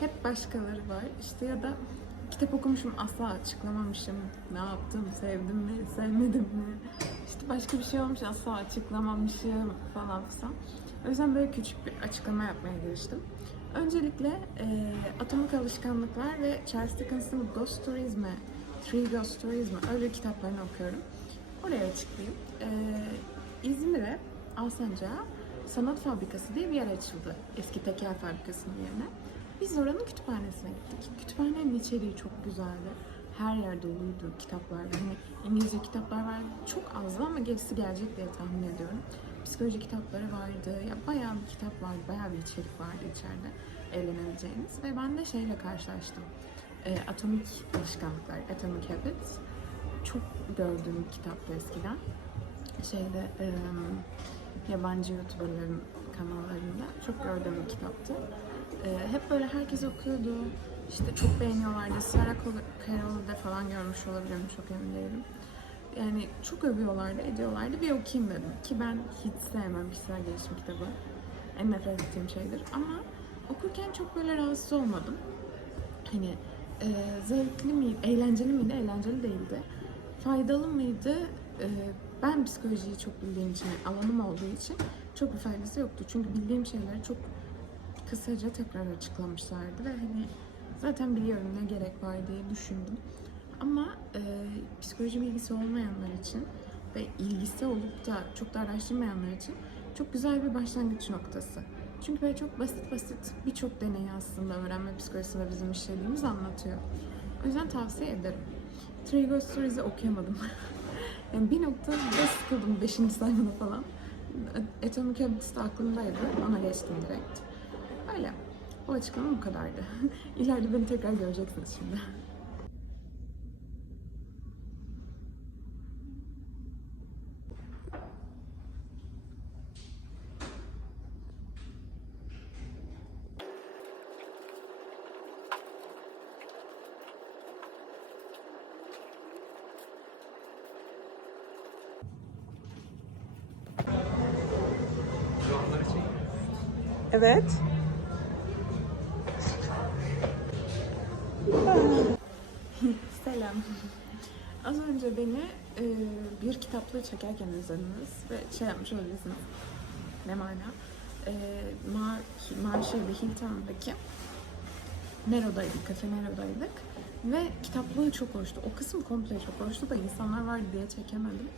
hep başkaları var. İşte ya da kitap okumuşum asla açıklamamışım. Ne yaptım, sevdim mi, sevmedim mi? İşte başka bir şey olmuş asla açıklamamışım falan filan. O yüzden böyle küçük bir açıklama yapmaya giriştim. Öncelikle e, Atomik Alışkanlıklar ve Charles Dickens'ın Ghost Stories Three Ghost Stories mi öyle kitaplarını okuyorum. Oraya açıklayayım. E, İzmir'e, Alsancak'a Sanat Fabrikası diye bir yer açıldı. Eski tekel fabrikasının yerine. Biz oranın kütüphanesine gittik. Kütüphanenin içeriği çok güzeldi. Her yer doluydu kitaplar. Hani İngilizce kitaplar var. Çok azdı ama gerisi gelecek diye tahmin ediyorum. Psikoloji kitapları vardı. Ya bayağı bir kitap vardı. Bayağı bir içerik vardı içeride. Eğlenebileceğiniz. Ve ben de şeyle karşılaştım. Ee, Atomik Alışkanlıklar, Atomic Habits. Çok gördüğüm kitaptı eskiden. Şeyde e, yabancı YouTuber'ların kanallarında çok gördüğüm bir kitaptı. Ee, hep böyle herkes okuyordu. İşte çok beğeniyorlardı. Sarah Carol'da falan görmüş olabilirim. Çok emin değilim. Yani çok övüyorlardı, ediyorlardı. Bir okuyayım dedim. Ki ben hiç sevmem kişisel gelişim kitabı. En nefret ettiğim şeydir. Ama okurken çok böyle rahatsız olmadım. Hani e, zevkli miydi, eğlenceli miydi? Eğlenceli değildi. Faydalı mıydı? E, ben psikolojiyi çok bildiğim için, alanım olduğu için çok bir faydası yoktu. Çünkü bildiğim şeyleri çok kısaca tekrar açıklamışlardı ve hani zaten biliyorum ne gerek var diye düşündüm. Ama e, psikoloji bilgisi olmayanlar için ve ilgisi olup da çok da araştırmayanlar için çok güzel bir başlangıç noktası. Çünkü böyle çok basit basit birçok deneyi aslında öğrenme psikolojisinde bizim işlediğimiz anlatıyor. O yüzden tavsiye ederim. Ghost Stories'i okuyamadım. yani bir noktada sıkıldım 5. sayfada falan. Atomic Habits de aklımdaydı. Ona geçtim direkt. Öyle. Bu açıklama bu kadardı. İleride beni tekrar göreceksiniz şimdi. Evet. Selam. Az önce beni e, bir kitaplığı çekerken izlediniz ve şey yapmış olabilirsiniz. Ne mana? E, Ma Marşehir'de Hilton'daki Nero'daydık, Cafe Nero'daydık. Ve kitaplığı çok hoştu. O kısım komple çok hoştu da insanlar vardı diye çekemedim.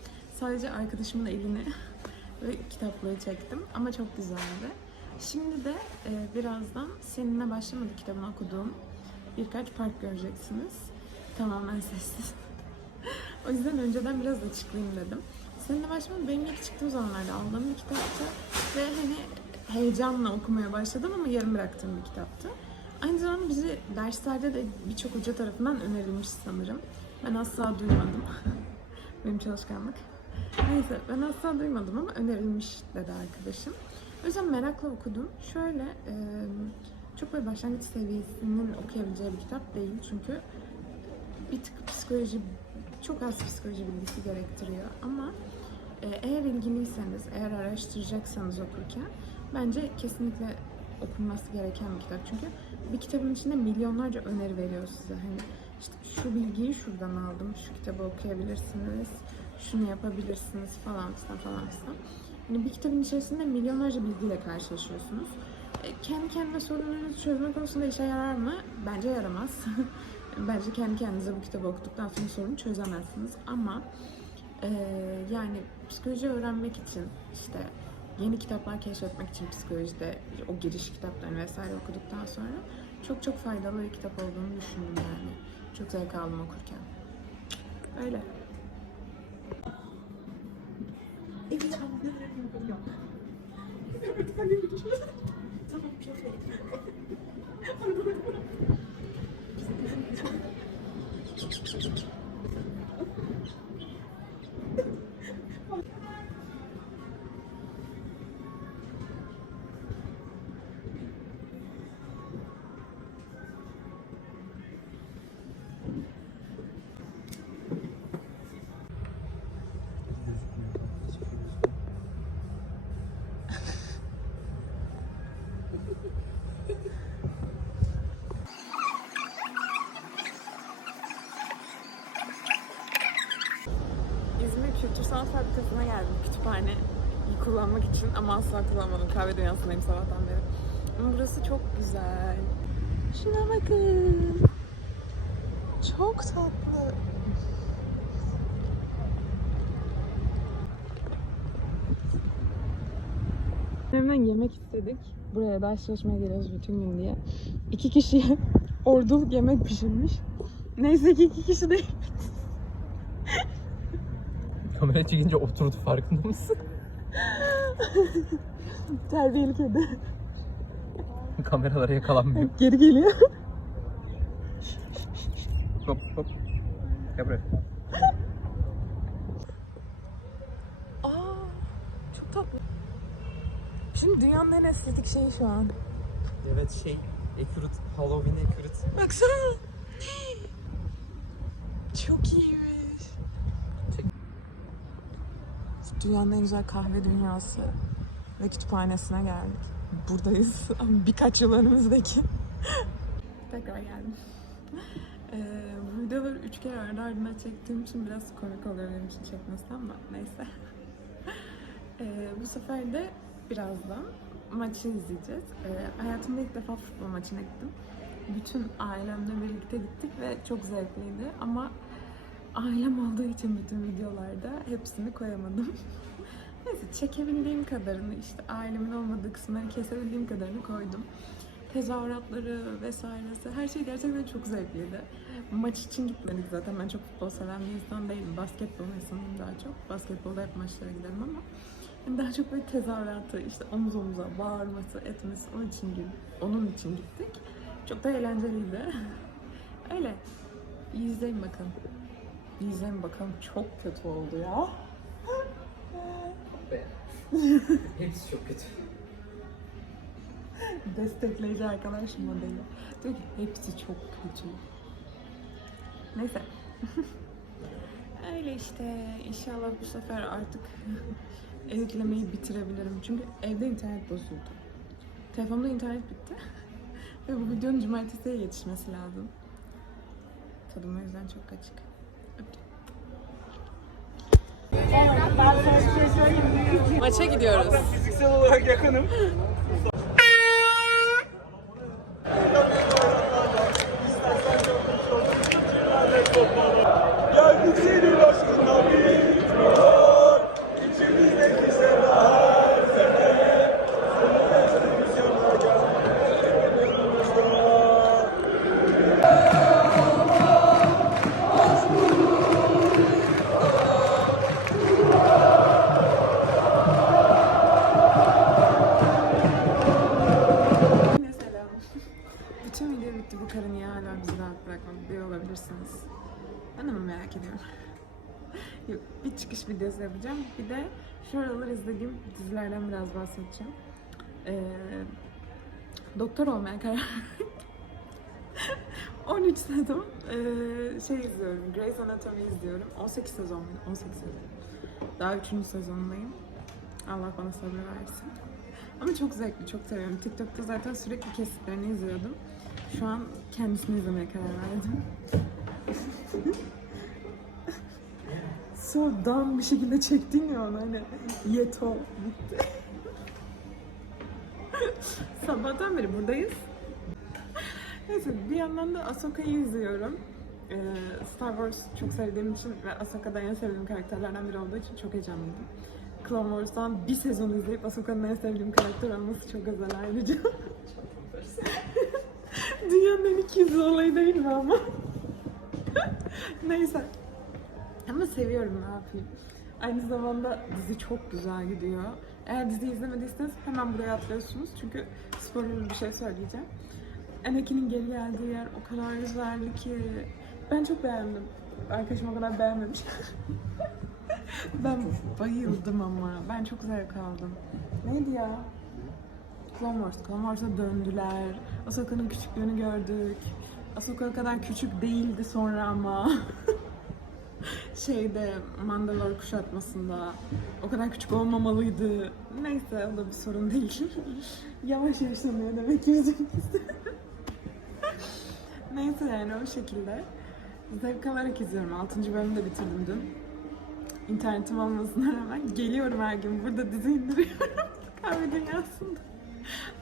Sadece arkadaşımın elini ve kitaplığı çektim. Ama çok güzeldi. Şimdi de e, birazdan seninle başlamadı kitabını okuduğum birkaç park göreceksiniz. Tamamen sessiz. o yüzden önceden biraz açıklayayım dedim. Seninle başlamadı benim ilk çıktığım zamanlarda aldığım bir kitaptı. Ve hani heyecanla okumaya başladım ama yarım bıraktığım bir kitaptı. Aynı zamanda bizi derslerde de birçok hoca tarafından önerilmiş sanırım. Ben asla duymadım. Benim çalışkanlık. Neyse ben asla duymadım ama önerilmiş dedi arkadaşım. O yüzden merakla okudum. Şöyle çok böyle başlangıç seviyesinin okuyabileceği bir kitap değil. Çünkü bir tık psikoloji, çok az psikoloji bilgisi gerektiriyor. Ama e, eğer ilgiliyseniz, eğer araştıracaksanız okurken bence kesinlikle okunması gereken bir kitap. Çünkü bir kitabın içinde milyonlarca öneri veriyor size. Hani işte şu bilgiyi şuradan aldım, şu kitabı okuyabilirsiniz, şunu yapabilirsiniz falan filan falan filan. Yani bir kitabın içerisinde milyonlarca bilgiyle karşılaşıyorsunuz. E, kendi kendine sorunlarınızı çözme konusunda işe yarar mı? Bence yaramaz. Bence kendi kendinize bu kitabı okuduktan sonra sorunu çözemezsiniz. Ama e, yani psikoloji öğrenmek için işte yeni kitaplar keşfetmek için psikolojide o giriş kitaplarını vesaire okuduktan sonra çok çok faydalı bir kitap olduğunu düşündüm yani. Çok zevk aldım okurken. Öyle. Gözükmüyor. Kütüphaneyi kullanmak için ama asla kullanmadım. Kahve dünyasındayım sabahtan beri. Ama burası çok güzel. Şuna bakın. Çok tatlı. Hemen yemek istedik. Buraya ders çalışmaya geliyoruz bütün gün diye. İki kişiye orduluk yemek pişirmiş. Neyse ki iki kişi değil. Kamera çekince oturdu farkında mısın? Terbiyeli kedi. Kameralara yakalanmıyor. Geri geliyor. hop hop. Gel buraya. Aa, çok tatlı. Şimdi dünyanın en estetik şeyi şu an. Evet şey, Accurate, Halloween Accurate. Baksana. Çok iyiymiş. Dünyanın en güzel kahve dünyası ve kütüphanesine geldik. Buradayız birkaç yıl önümüzdeki. Tekrar geldim. Ee, bu videoları üç kere ardı ardına çektiğim için biraz komik oluyor benim için çekmesi ama neyse. Ee, bu sefer de birazdan maçı izleyeceğiz. Ee, hayatımda ilk defa futbol maçına gittim. Bütün ailemle birlikte gittik ve çok zevkliydi ama ailem olduğu için bütün videolarda hepsini koyamadım. Neyse çekebildiğim kadarını işte ailemin olmadığı kısımları kesebildiğim kadarını koydum. Tezahüratları vesairesi her şey gerçekten çok zevkliydi. Maç için gitmedik zaten ben çok futbol seven bir insan değilim. Basketbol insanıyım daha çok. Basketbolda hep maçlara giderim ama daha çok böyle tezahüratı, işte omuz omuza bağırması, etmesi onun için onun için gittik. Çok da eğlenceliydi. Öyle. İzleyin bakalım. Bir izleyin bakalım. Çok kötü oldu ya. Hepsi çok kötü. Destekleyici arkadaş modeli. Diyor ki hepsi çok kötü. Neyse. Öyle işte. İnşallah bu sefer artık editlemeyi bitirebilirim. Çünkü evde internet bozuldu. Telefonda internet bitti. Ve bu videonun cumartesiye yetişmesi lazım. Tadım o yüzden çok açık. Maça gidiyoruz. Fiziksel olarak yakınım. Ediyorum? Bir çıkış videosu yapacağım. Bir de şu aralar izlediğim dizilerden biraz bahsedeceğim. Ee, doktor olmaya karar verdim. 13 sezon ee, şey izliyorum. Grey's Anatomy izliyorum. 18 sezon mu? 18 sezon. Daha 3. sezondayım. Allah bana sabır versin. Ama çok zevkli, çok seviyorum. TikTok'ta zaten sürekli kesitlerini izliyordum. Şu an kendisini izlemeye karar verdim. dumb bir şekilde çektin ya onu hani yeto bitti. Sabahtan beri buradayız. Neyse bir yandan da Ahsoka'yı izliyorum. Ee, Star Wars çok sevdiğim için ve Ahsoka'da en sevdiğim karakterlerden biri olduğu için çok heyecanlıyım. Clone Wars'tan bir sezon izleyip Ahsoka'nın en sevdiğim karakter olması çok özel ayrıca. Dünyanın en ikiyüzlü olayı değil mi ama? Neyse. Ama seviyorum ne yapayım. Aynı zamanda dizi çok güzel gidiyor. Eğer dizi izlemediyseniz hemen buraya atlıyorsunuz. Çünkü spoilerlı bir şey söyleyeceğim. Anakin'in geri geldiği yer o kadar güzeldi ki. Ben çok beğendim. Arkadaşım o kadar beğenmemiş. ben bayıldım ama. Ben çok zevk aldım. Neydi ya? Clone Wars. Clone Wars'a döndüler. Ahsoka'nın küçüklüğünü gördük. Ahsoka kadar küçük değildi sonra ama. Şeyde Mandalore kuşatmasında o kadar küçük olmamalıydı. Neyse o da bir sorun değil. Yavaş yaşlanıyor demek ki yüzümüzde. Neyse yani o şekilde. Zevk alarak izliyorum. 6. bölümü de bitirdim dün. internetim olmasına rağmen geliyorum her gün burada dizi indiriyorum. Kahve dünyasında.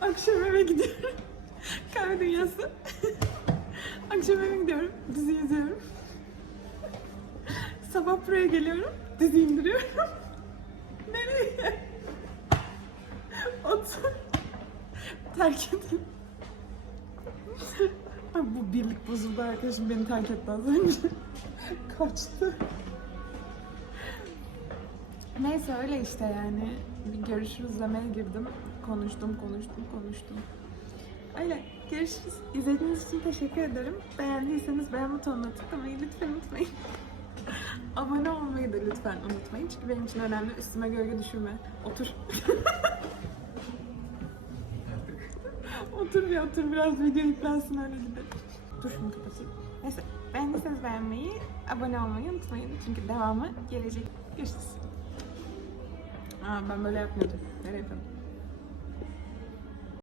Akşam eve gidiyorum. Kahve dünyası. Akşam eve gidiyorum. Dizi izliyorum. Sabah buraya geliyorum. Dizi indiriyorum. Nereye? Otur. Terk edin. Bu birlik bozuldu arkadaşım beni terk etti az önce. Kaçtı. Neyse öyle işte yani. Bir görüşürüz demeye girdim. Konuştum, konuştum, konuştum. Öyle. Görüşürüz. İzlediğiniz için teşekkür ederim. Beğendiyseniz beğen butonuna tıklamayı lütfen unutmayın. Abone olmayı da lütfen unutmayın. Çünkü benim için önemli. Üstüme gölge düşürme. Otur. otur bir otur. Biraz video yüklensin öyle gidelim. Dur şunu kapatayım. Neyse. Beğendiyseniz beğenmeyi, abone olmayı unutmayın. Çünkü devamı gelecek. Görüşürüz. Aa, ben böyle yapmıyordum. Böyle yapıyordum.